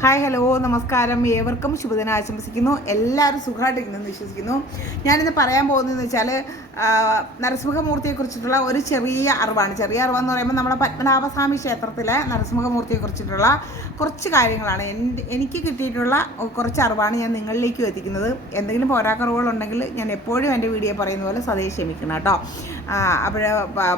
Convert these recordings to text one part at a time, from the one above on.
Hi hello നമസ്കാരം. ഏവർക്കും ശുഭദിനം ആശംസിക്കുന്നു. എല്ലാവരും സുഖമായിട്ടിരിക്കുന്നു വിശ്വസിക്കുന്നു. ഞാനിന്ന് പറയാൻ പോകുന്നതെന്ന് വെച്ചാൽ നരസിംഹമൂർത്തിയെക്കുറിച്ചിട്ടുള്ള ഒരു ചെറിയ അറിവാണ്. ചെറിയ അറിവെന്ന് പറയുമ്പോൾ നമ്മുടെ പത്മനാഭസ്വാമി ക്ഷേത്രത്തിലെ നരസിംഹമൂർത്തിയെക്കുറിച്ചിട്ടുള്ള കുറച്ച് കാര്യങ്ങളാണ്. എനിക്ക് കിട്ടിയിട്ടുള്ള കുറച്ച് അറിവാണ് ഞാൻ നിങ്ങളിലേക്ക് എത്തിക്കുന്നത്. എന്തെങ്കിലും പോരാക്കറിവുകളുണ്ടെങ്കിൽ ഞാൻ എപ്പോഴും എന്റെ വീഡിയോ പറയുന്ന പോലെ സതേ ക്ഷമിക്കണം കേട്ടോ. അപ്പോൾ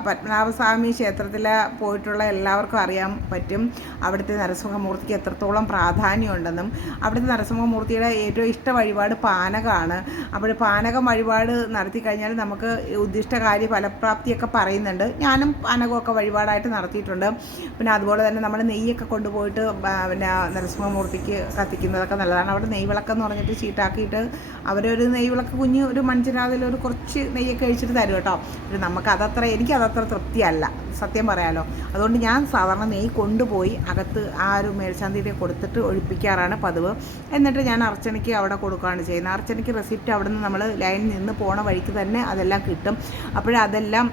പത്മനാഭസ്വാമി ക്ഷേത്രത്തിൽ പോയിട്ടുള്ള എല്ലാവർക്കും അറിയാൻ പറ്റും. അവിടുത്തെ നരസിംഹമൂർത്തിക്ക് എത്രത്തോളം പ്രാധാന്യമുണ്ടെന്നും അവിടുത്തെ നരസിംഹമൂർത്തിയുടെ ഏറ്റവും ഇഷ്ട വഴിപാട് പാനകമാണ് അപ്പോൾ പാനകം വഴിപാട് നടത്തി കഴിഞ്ഞാൽ നമുക്ക് ഉദ്ദിഷ്ട കാര്യ ഫലപ്രാപ്തിയൊക്കെ പറയുന്നുണ്ട്. ഞാനും പാനകമൊക്കെ വഴിപാടായിട്ട് നടത്തിയിട്ടുണ്ട്. പിന്നെ അതുപോലെ തന്നെ നമ്മൾ നെയ്യൊക്കെ കൊണ്ടുപോയിട്ട് പിന്നെ നരസിംഹമൂർത്തിക്ക് കത്തിക്കുന്നതൊക്കെ നല്ലതാണ്. അവിടെ നെയ് നെയ്വിളക്കെന്ന് പറഞ്ഞിട്ട് ചീട്ടാക്കിയിട്ട് അവരൊരു നെയ് നെയ്വിളക്ക് കുഞ്ഞ് ഒരു മൺചിരാതിൽ ഒരു കുറച്ച് നെയ്യൊക്കെ കഴിച്ചിട്ട് തരും കേട്ടോ. നമുക്ക് അതത്ര എനിക്ക് അതത്ര തൃപ്തിയല്ല. സത്യം പറയാലോ. അതുകൊണ്ട് ഞാൻ സാധാരണ നെയ്യ് കൊണ്ടുപോയി അകത്ത് ആ ഒരു മേൽശാന്തിയുടെ കൊടുത്തിട്ട് ഒഴിപ്പിക്കാറാണ് പതിവ്. എന്നിട്ട് ഞാൻ അർച്ചനയ്ക്ക് അവിടെ കൊടുക്കുകയാണ് ചെയ്യുന്നത്. അർച്ചനയ്ക്ക് റെസിപ്റ്റ് അവിടെ നിന്ന് നമ്മൾ ലൈനിൽ നിന്ന് പോണ വഴിക്ക് തന്നെ അതെല്ലാം കിട്ടും. അപ്പോഴതെല്ലാം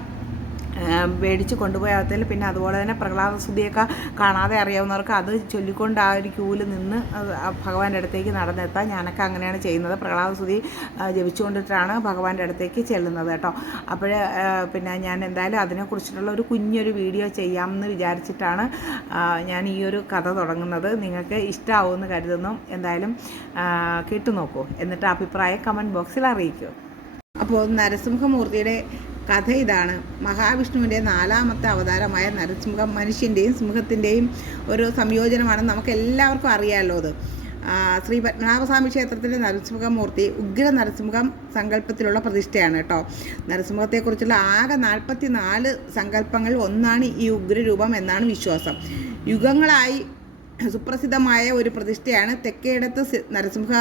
മേടിച്ച് കൊണ്ടുപോയ അവസ്ഥയിൽ പിന്നെ അതുപോലെ തന്നെ പ്രഹ്ലാദ സ്തുതിയൊക്കെ കാണാതെ അറിയാവുന്നവർക്ക് അത് ചൊല്ലിക്കൊണ്ട് ആ ഒരു ക്യൂവിൽ നിന്ന് ഭഗവാന്റെ അടുത്തേക്ക് നടന്നെത്താൻ ഞാനൊക്കെ അങ്ങനെയാണ് ചെയ്യുന്നത്. പ്രഹ്ലാദ സ്തുതി ജപിച്ചുകൊണ്ടിട്ടാണ് ഭഗവാന്റെ അടുത്തേക്ക് ചെല്ലുന്നത് കേട്ടോ. അപ്പോൾ പിന്നെ ഞാൻ എന്തായാലും അതിനെക്കുറിച്ചിട്ടുള്ള ഒരു കുഞ്ഞൊരു വീഡിയോ ചെയ്യാമെന്ന് വിചാരിച്ചിട്ടാണ് ഞാൻ ഈ ഒരു കഥ തുടങ്ങുന്നത്. നിങ്ങൾക്ക് ഇഷ്ടമാവുമെന്ന് കരുതുന്നു. എന്തായാലും കേട്ടു നോക്കൂ എന്നിട്ട് അഭിപ്രായം കമന്റ് ബോക്സിൽ അറിയിക്കൂ. അപ്പോൾ നരസിംഹമൂർത്തിയുടെ കഥ ഇതാണ്. മഹാവിഷ്ണുവിന്റെ നാലാമത്തെ അവതാരമായ നരസിംഹം മനുഷ്യന്റെയും സിംഹത്തിന്റെയും ഒരു സംയോജനമാണെന്ന് നമുക്ക് എല്ലാവർക്കും അറിയാമല്ലോ അത് ശ്രീ പത്മനാഭസ്വാമി ക്ഷേത്രത്തിലെ നരസിംഹമൂർത്തി ഉഗ്ര നരസിംഹം സങ്കല്പത്തിലുള്ള പ്രതിഷ്ഠയാണ് കേട്ടോ. നരസിംഹത്തെക്കുറിച്ചുള്ള ആകെ നാൽപ്പത്തി നാല് സങ്കല്പങ്ങൾ ഒന്നാണ് ഈ ഉഗ്രരൂപം എന്നാണ് വിശ്വാസം. യുഗങ്ങളായി സുപ്രസിദ്ധമായ ഒരു പ്രതിഷ്ഠയാണ് തെക്കേടത്ത് നരസിംഹ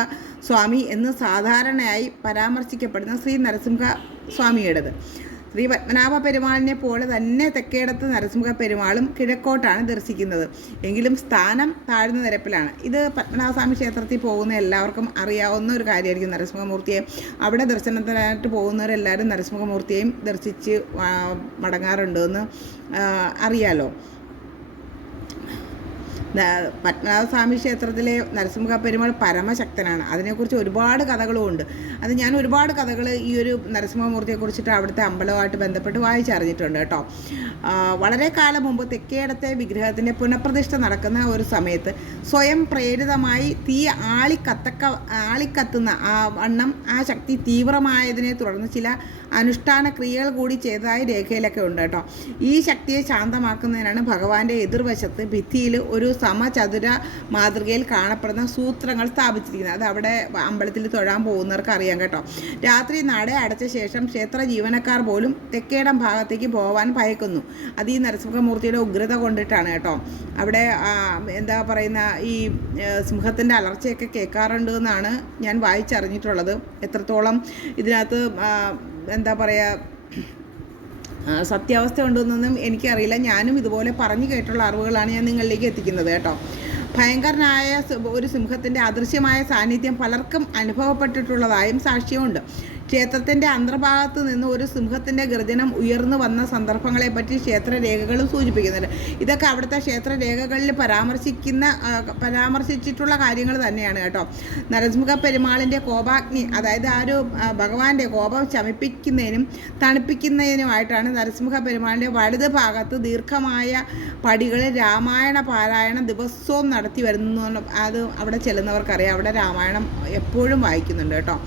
സ്വാമി എന്ന് സാധാരണയായി പരാമർശിക്കപ്പെടുന്ന ശ്രീ നരസിംഹ സ്വാമിയുടേത് ശ്രീ പത്മനാഭ പെരുമാളിനെ പോലെ തന്നെ തെക്കേടത്ത് നരസിംഹ പെരുമാളും കിഴക്കോട്ടാണ് ദർശിക്കുന്നത്. എങ്കിലും സ്ഥാനം താഴ്ന്ന നിരപ്പിലാണ്. ഇത് പത്മനാഭസ്വാമി ക്ഷേത്രത്തിൽ പോകുന്ന എല്ലാവർക്കും അറിയാവുന്ന ഒരു കാര്യമായിരിക്കും നരസിംഹമൂർത്തിയെ. അവിടെ ദർശനത്തിനായിട്ട് പോകുന്നവരെല്ലാവരും നരസിംഹമൂർത്തിയെയും ദർശിച്ച് മടങ്ങാറുണ്ടെന്ന് അറിയാലോ. പത്മനാഭസ്വാമി ക്ഷേത്രത്തിലെ നരസിംഹ പെരുമാൾ പരമശക്തനാണ്. അതിനെക്കുറിച്ച് ഒരുപാട് കഥകളും ഉണ്ട് അത് ഞാൻ ഒരുപാട് കഥകൾ ഈ ഒരു നരസിംഹമൂർത്തിയെ കുറിച്ചിട്ട് അവിടുത്തെ അമ്പലവുമായിട്ട് ബന്ധപ്പെട്ട് വായിച്ചറിഞ്ഞിട്ടുണ്ട് കേട്ടോ. വളരെ കാലം മുമ്പ് തെക്കേടത്തെ വിഗ്രഹത്തിന്റെ പുനഃപ്രതിഷ്ഠ നടക്കുന്ന ഒരു സമയത്ത് സ്വയം പ്രേരിതമായി തീ ആളിക്കത്തക്ക ആളിക്കത്തുന്ന ആ വണ്ണം ആ ശക്തി തീവ്രമായതിനെ തുടർന്ന് ചില അനുഷ്ഠാന ക്രിയകൾ കൂടി ചെയ്തതായി രേഖയിലൊക്കെ ഉണ്ട് കേട്ടോ. ഈ ശക്തിയെ ശാന്തമാക്കുന്നതിനാണ് ഭഗവാന്റെ എതിർവശത്ത് ഭിത്തിയിൽ ഒരു സമചതുര മാതൃകയിൽ കാണപ്പെടുന്ന സൂത്രങ്ങൾ സ്ഥാപിച്ചിരിക്കുന്നത്. അത് അവിടെ അമ്പലത്തിൽ തൊഴാൻ പോകുന്നവർക്ക് അറിയാം കേട്ടോ. രാത്രി നട അടച്ച ശേഷം ക്ഷേത്ര ജീവനക്കാർ പോലും തെക്കേടം ഭാഗത്തേക്ക് പോകാൻ ഭയക്കുന്നു. അത് ഈ നരസിംഹമൂർത്തിയുടെ ഉഗ്രത കൊണ്ടിട്ടാണ് കേട്ടോ. അവിടെ എന്താ പറയുന്ന ഈ സിംഹത്തിന്റെ അലർച്ചയൊക്കെ കേൾക്കാറുണ്ട് എന്നാണ് ഞാൻ വായിച്ചറിഞ്ഞിട്ടുള്ളത്. എത്രത്തോളം ഇതിനകത്ത് എന്താ പറയുക സത്യാവസ്ഥ ഉണ്ടെന്നൊന്നും എനിക്കറിയില്ല. ഞാനും ഇതുപോലെ പറഞ്ഞു കേട്ടുള്ള അറിവുകളാണ് ഞാൻ നിങ്ങളിലേക്ക് എത്തിക്കുന്നത് കേട്ടോ. ഭയങ്കരനായ ഒരു സിംഹത്തിന്റെ അദൃശ്യമായ സാന്നിധ്യം പലർക്കും അനുഭവപ്പെട്ടിട്ടുള്ളതായും സാക്ഷ്യമുണ്ട്. ക്ഷേത്രത്തിന്റെ അന്തർഭാഗത്ത് നിന്ന് ഒരു സിംഹത്തിന്റെ ഗർജനം ഉയർന്നു വന്ന സന്ദർഭങ്ങളെപ്പറ്റി ക്ഷേത്രരേഖകളും സൂചിപ്പിക്കുന്നുണ്ട്. ഇതൊക്കെ അവിടുത്തെ ക്ഷേത്രരേഖകളിൽ പരാമർശിക്കുന്ന പരാമർശിച്ചിട്ടുള്ള കാര്യങ്ങൾ തന്നെയാണ് കേട്ടോ. നരസിംഹ പെരുമാളിന്റെ കോപാഗ്നി അതായത് ആ ഒരു ഭഗവാന്റെ കോപം ശമിപ്പിക്കുന്നതിനും തണുപ്പിക്കുന്നതിനുമായിട്ടാണ് നരസിംഹ പെരുമാളിന്റെ വലത് ഭാഗത്ത് ദീർഘമായ പടികളിൽ രാമായണ പാരായണം ദിവസവും നടത്തി വരുന്നു അത് അവിടെ ചെല്ലുന്നവർക്കറിയാം. അവിടെ രാമായണം എപ്പോഴും വായിക്കുന്നുണ്ട് കേട്ടോ.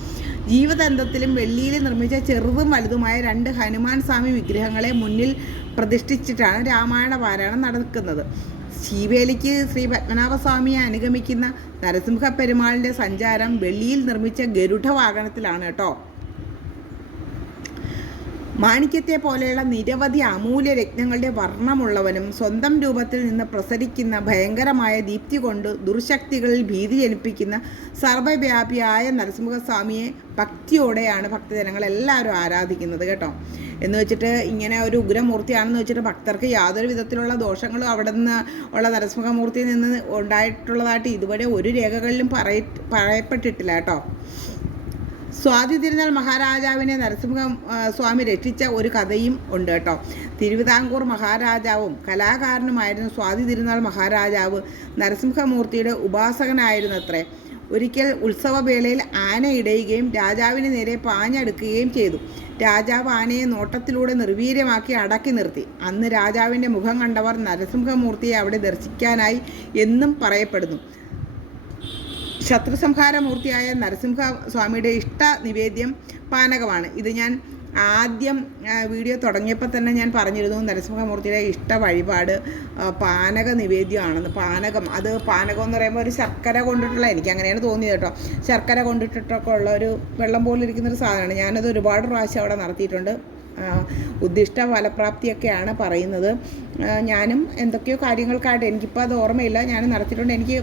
ജീവദന്തത്തിലും വെള്ളിയിൽ നിർമ്മിച്ച ചെറുതും വലുതുമായ രണ്ട് ഹനുമാൻ സ്വാമി വിഗ്രഹങ്ങളെ മുന്നിൽ പ്രതിഷ്ഠിച്ചിട്ടാണ് രാമായണ പാരായണം നടക്കുന്നത്. ശീവേലിക്ക് ശ്രീ പത്മനാഭസ്വാമിയെ അനുഗമിക്കുന്ന നരസിംഹ പെരുമാളിന്റെ സഞ്ചാരം വെള്ളിയിൽ നിർമ്മിച്ച ഗരുഡ വാഹനത്തിലാണ് കേട്ടോ. മാണിക്യത്തെ പോലെയുള്ള നിരവധി അമൂല്യ രത്നങ്ങളുടെ വർണമുള്ളവനും സ്വന്തം രൂപത്തിൽ നിന്ന് പ്രസരിക്കുന്ന ഭയങ്കരമായ ദീപ്തി കൊണ്ട് ദുർശക്തികളിൽ ഭീതി ജനിപ്പിക്കുന്ന സർവവ്യാപിയായ നരസിംഹസ്വാമിയെ ഭക്തിയോടെയാണ് ഭക്തജനങ്ങൾ എല്ലാവരും ആരാധിക്കുന്നത് കേട്ടോ. എന്ന് വെച്ചിട്ട് ഇങ്ങനെ ഒരു ഉഗ്രമൂർത്തിയാണെന്ന് വെച്ചിട്ട് ഭക്തർക്ക് യാതൊരു വിധത്തിലുള്ള ദോഷങ്ങളും അവിടെ നിന്ന് ഉള്ള നരസിംഹമൂർത്തിയിൽ നിന്ന് ഉണ്ടായിട്ടുള്ളതായിട്ട് ഇതുവരെ ഒരു രേഖകളിലും പറയ പറയപ്പെട്ടിട്ടില്ല കേട്ടോ. സ്വാതി തിരുനാൾ മഹാരാജാവിനെ നരസിംഹ സ്വാമി രക്ഷിച്ച ഒരു കഥയും ഉണ്ട് കേട്ടോ. തിരുവിതാംകൂർ മഹാരാജാവും കലാകാരനുമായിരുന്നു സ്വാതി തിരുനാൾ മഹാരാജാവ് നരസിംഹമൂർത്തിയുടെ ഉപാസകനായിരുന്നത്രേ. ഒരിക്കൽ ഉത്സവവേളയിൽ ആന ഇടയുകയും രാജാവിന് നേരെ പാഞ്ഞടുക്കുകയും ചെയ്തു. രാജാവ് ആനയെ നോട്ടത്തിലൂടെ നിർവീര്യമാക്കി അടക്കി നിർത്തി. അന്ന് രാജാവിന്റെ മുഖം കണ്ടവർ നരസിംഹമൂർത്തിയെ അവിടെ ദർശിക്കാനായി എന്നും പറയപ്പെടുന്നു. ശത്രുസംഹാരമൂർത്തിയായ നരസിംഹ സ്വാമിയുടെ ഇഷ്ട നിവേദ്യം പാനകമാണ്. ഇത് ഞാൻ ആദ്യം വീഡിയോ തുടങ്ങിയപ്പോൾ തന്നെ ഞാൻ പറഞ്ഞിരുന്നു നരസിംഹമൂർത്തിയുടെ ഇഷ്ട വഴിപാട് പാനക നിവേദ്യമാണെന്ന് പാനകം അത് പാനകം എന്ന് പറയുമ്പോൾ ഒരു ശർക്കര കൊണ്ടിട്ടുള്ള എനിക്ക് അങ്ങനെയാണ് തോന്നിയത് കേട്ടോ. ശർക്കര കൊണ്ടിട്ടിട്ടൊക്കെ ഉള്ള ഒരു വെള്ളം പോലെ ഇരിക്കുന്ന ഒരു സാധനമാണ്. ഞാനത് ഒരുപാട് പ്രാവശ്യം അവിടെ നടത്തിയിട്ടുണ്ട്. ഉദ്ദിഷ്ട ഫലപ്രാപ്തിയൊക്കെയാണ് പറയുന്നത്. ഞാനും എന്തൊക്കെയോ കാര്യങ്ങൾക്കായിട്ട് എനിക്കിപ്പോൾ അത് ഓർമ്മയില്ല. ഞാൻ നടത്തിയിട്ടുണ്ട്. എനിക്ക്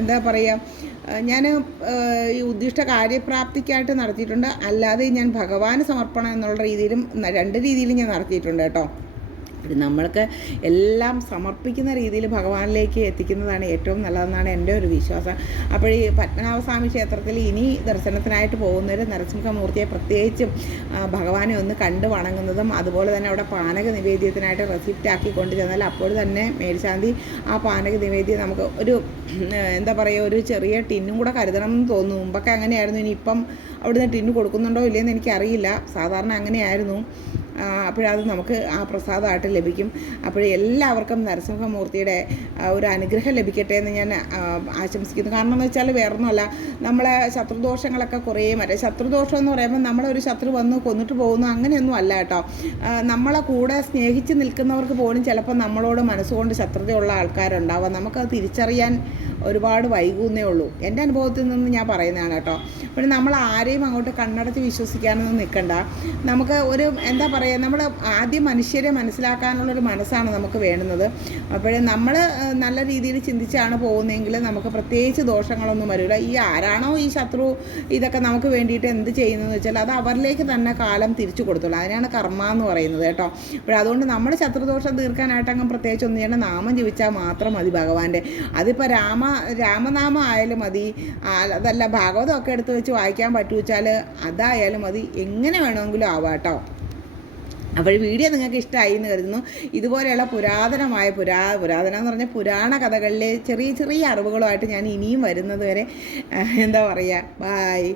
എന്താ പറയുക ഞാൻ ഈ ഉദ്ദിഷ്ട കാര്യപ്രാപ്തിക്കായിട്ട് നടത്തിയിട്ടുണ്ട്. അല്ലാതെ ഞാൻ ഭഗവാന് സമർപ്പണം എന്നുള്ള രീതിയിലും രണ്ട് രീതിയിലും ഞാൻ നടത്തിയിട്ടുണ്ട് കേട്ടോ. നമ്മൾക്ക് എല്ലാം സമർപ്പിക്കുന്ന രീതിയിൽ ഭഗവാനിലേക്ക് എത്തിക്കുന്നതാണ് ഏറ്റവും നല്ലതെന്നാണ് എന്റെ ഒരു വിശ്വാസം. അപ്പോൾ ഈ പത്മനാഭസ്വാമി ക്ഷേത്രത്തിൽ ഇനി ദർശനത്തിനായിട്ട് പോകുന്നവർ നരസിംഹമൂർത്തിയെ പ്രത്യേകിച്ചും ഭഗവാനെ ഒന്ന് കണ്ടു വണങ്ങുന്നതും അതുപോലെ തന്നെ അവിടെ പാനക നിവേദ്യത്തിനായിട്ട് റെസിപ്റ്റ് ആക്കി കൊണ്ടു ചെന്നാൽ അപ്പോൾ തന്നെ മേൽശാന്തി ആ പാനക നിവേദ്യം നമുക്ക് ഒരു എന്താ പറയുക ഒരു ചെറിയ ടിന്നും കൂടെ കരുതണം എന്ന് തോന്നുന്നു. മുമ്പൊക്കെ അങ്ങനെയായിരുന്നു. ഇനി ഇപ്പം അവിടുന്ന് ടിന്ന് കൊടുക്കുന്നുണ്ടോ ഇല്ലയെന്ന് എനിക്കറിയില്ല. സാധാരണ അങ്ങനെയായിരുന്നു. അപ്പോഴത് നമുക്ക് ആ പ്രസാദമായിട്ട് ലഭിക്കും. അപ്പോൾ എല്ലാവർക്കും നരസിംഹമൂർത്തിയുടെ ഒരു അനുഗ്രഹം ലഭിക്കട്ടെ എന്ന് ഞാൻ ആശംസിക്കുന്നു. കാരണം എന്ന് വെച്ചാൽ വേറൊന്നുമല്ല നമ്മളെ ശത്രുദോഷങ്ങളൊക്കെ കുറേ മറ്റേ ശത്രുദോഷം എന്ന് പറയുമ്പോൾ നമ്മളെ ഒരു ശത്രു വന്ന് കൊന്നിട്ട് പോകുന്നു അങ്ങനെയൊന്നും അല്ല കേട്ടോ. നമ്മളെ കൂടെ സ്നേഹിച്ച് നിൽക്കുന്നവർക്ക് പോലും ചിലപ്പോൾ നമ്മളോട് മനസ്സുകൊണ്ട് ശത്രുതയുള്ള ആൾക്കാരുണ്ടാവാം. നമുക്കത് തിരിച്ചറിയാൻ ഒരുപാട് വൈകുന്നേ ഉള്ളൂ. എന്റെ അനുഭവത്തിൽ നിന്ന് ഞാൻ പറയുന്നതാണ് കേട്ടോ. അപ്പോൾ നമ്മൾ ആരെയും അങ്ങോട്ട് കണ്ണടച്ച് വിശ്വസിക്കാനൊന്നും നിൽക്കണ്ട. നമുക്ക് ഒരു എന്താ പറയുക നമ്മൾ ആദ്യം മനുഷ്യരെ മനസ്സിലാക്കാനുള്ളൊരു മനസ്സാണ് നമുക്ക് വേണ്ടുന്നത്. അപ്പോഴേ നമ്മൾ നല്ല രീതിയിൽ ചിന്തിച്ചാണ് പോകുന്നതെങ്കിൽ നമുക്ക് പ്രത്യേകിച്ച് ദോഷങ്ങളൊന്നും വരില്ല. ഈ ആരാണോ ഈ ശത്രു ഇതൊക്കെ നമുക്ക് വേണ്ടിയിട്ട് എന്ത് ചെയ്യുന്നതെന്ന് വെച്ചാൽ അത് അവരിലേക്ക് തന്നെ കാലം തിരിച്ചു കൊടുത്തോളൂ. അതിനാണ് കർമ്മ എന്ന് പറയുന്നത് കേട്ടോ. അപ്പോൾ അതുകൊണ്ട് നമ്മൾ ശത്രുദോഷം തീർക്കാനായിട്ട് അങ്ങ് പ്രത്യേകിച്ച് ഒന്നും ചെയ്യേണ്ട. നാമം ജീവിച്ചാൽ മാത്രം മതി ഭഗവാന്റെ. അതിപ്പോൾ രാമ രാമനാമം ആയാലും മതി. അതല്ല ഭാഗവതമൊക്കെ എടുത്ത് വെച്ച് വായിക്കാൻ പറ്റുവെച്ചാൽ അതായാലും മതി. എങ്ങനെ വേണമെങ്കിലും ആവാം കേട്ടോ. അപ്പോൾ വീഡിയോ നിങ്ങൾക്ക് ഇഷ്ടമായി എന്ന് കരുതുന്നു. ഇതുപോലെയുള്ള പുരാതനമായ പുരാ പുരാതന എന്ന് പറഞ്ഞാൽ പുരാണ കഥകളിലെ ചെറിയ ചെറിയ അറിവുകളുമായിട്ട് ഞാൻ ഇനിയും വരുന്നത് വരെ എന്താ പറയുക ബായ്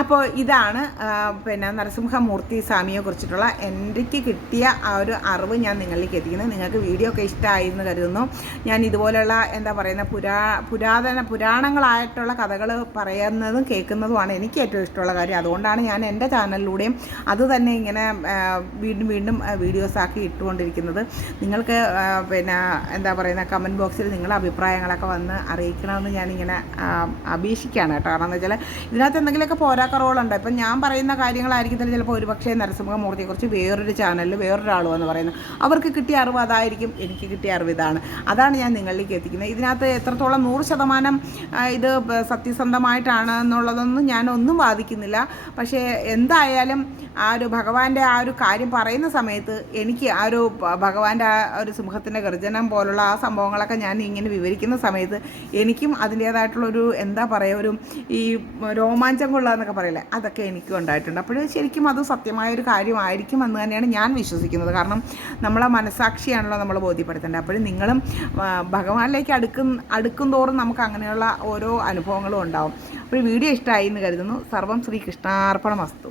അപ്പോൾ ഇതാണ് പിന്നെ നരസിംഹമൂർത്തി സ്വാമിയെ കുറിച്ചിട്ടുള്ള എനിക്ക് കിട്ടിയ ആ ഒരു അറിവ് ഞാൻ നിങ്ങളിലേക്ക് എത്തിക്കുന്നത് നിങ്ങൾക്ക് വീഡിയോ ഒക്കെ ഇഷ്ടമായി എന്ന് കരുതുന്നു. ഞാൻ ഇതുപോലെയുള്ള എന്താ പറയുന്ന പുരാ പുരാതന പുരാണങ്ങളായിട്ടുള്ള കഥകൾ പറയുന്നതും കേൾക്കുന്നതുമാണ് എനിക്ക് ഏറ്റവും ഇഷ്ടമുള്ള കാര്യം. അതുകൊണ്ടാണ് ഞാൻ എന്റെ ചാനലിലൂടെയും അത് തന്നെ ഇങ്ങനെ വീണ്ടും വീണ്ടും വീഡിയോസ് ആക്കി ഇട്ടുകൊണ്ടിരിക്കുന്നത്. നിങ്ങൾക്ക് പിന്നെ എന്താ പറയുന്ന കമന്റ് ബോക്സിൽ നിങ്ങളുടെ അഭിപ്രായങ്ങളൊക്കെ വന്ന് അറിയിക്കണമെന്ന് ഞാനിങ്ങനെ അപേക്ഷിക്കുകയാണ് കേട്ടോ. കാരണം എന്താ വെച്ചാൽ ഇതിനകത്ത് എന്തെങ്കിലുമൊക്കെ പോരാക്കറവുകളുണ്ട് ഇപ്പം ഞാൻ പറയുന്ന കാര്യങ്ങളായിരിക്കത്തില്ല ചിലപ്പോൾ ഒരുപക്ഷേ നരസിംഹമൂർത്തിയെക്കുറിച്ച് വേറൊരു ചാനലിൽ വേറൊരാൾ എന്ന് പറയുന്നത്. അവർക്ക് കിട്ടിയ അറിവ് അതായിരിക്കും എനിക്ക് കിട്ടിയ അറിവ് ഇതാണ്. അതാണ് ഞാൻ നിങ്ങളിലേക്ക് എത്തിക്കുന്നത്. ഇതിനകത്ത് എത്രത്തോളം നൂറ് ശതമാനം ഇത് സത്യസന്ധമായിട്ടാണ് എന്നുള്ളതൊന്നും ഞാൻ ഒന്നും വാദിക്കുന്നില്ല. പക്ഷേ എന്തായാലും ആ ഒരു ഭഗവാന്റെ ആ ഒരു കാര്യം പറയുന്ന സമയത്ത് എനിക്ക് ആ ഒരു ഭഗവാന്റെ ആ ഒരു സിംഹത്തിന്റെ ഗർജനം പോലുള്ള ആ സംഭവങ്ങളൊക്കെ ഞാൻ ഇങ്ങനെ വിവരിക്കുന്ന സമയത്ത് എനിക്കും അതിന്റേതായിട്ടുള്ളൊരു എന്താ പറയുക ഒരു ഈ രോമാഞ്ചം കൊള്ളുക പറയില്ലേ? അതൊക്കെ എനിക്കും ഉണ്ടായിട്ടുണ്ട്. അപ്പോൾ ശരിക്കും അത് സത്യമായൊരു കാര്യമായിരിക്കും എന്ന് തന്നെയാണ് ഞാൻ വിശ്വസിക്കുന്നത്. കാരണം നമ്മളെ മനസാക്ഷിയാണല്ലോ നമ്മൾ ബോധ്യപ്പെടുത്തേണ്ടത്. അപ്പോഴും നിങ്ങളും ഭഗവാനിലേക്ക് അടുക്കും അടുക്കും തോറും നമുക്ക് അങ്ങനെയുള്ള ഓരോ അനുഭവങ്ങളും ഉണ്ടാവും. അപ്പോൾ വീഡിയോ ഇഷ്ടമായി എന്ന് കരുതുന്നു. സർവം ശ്രീ കൃഷ്ണാർപ്പണമസ്തു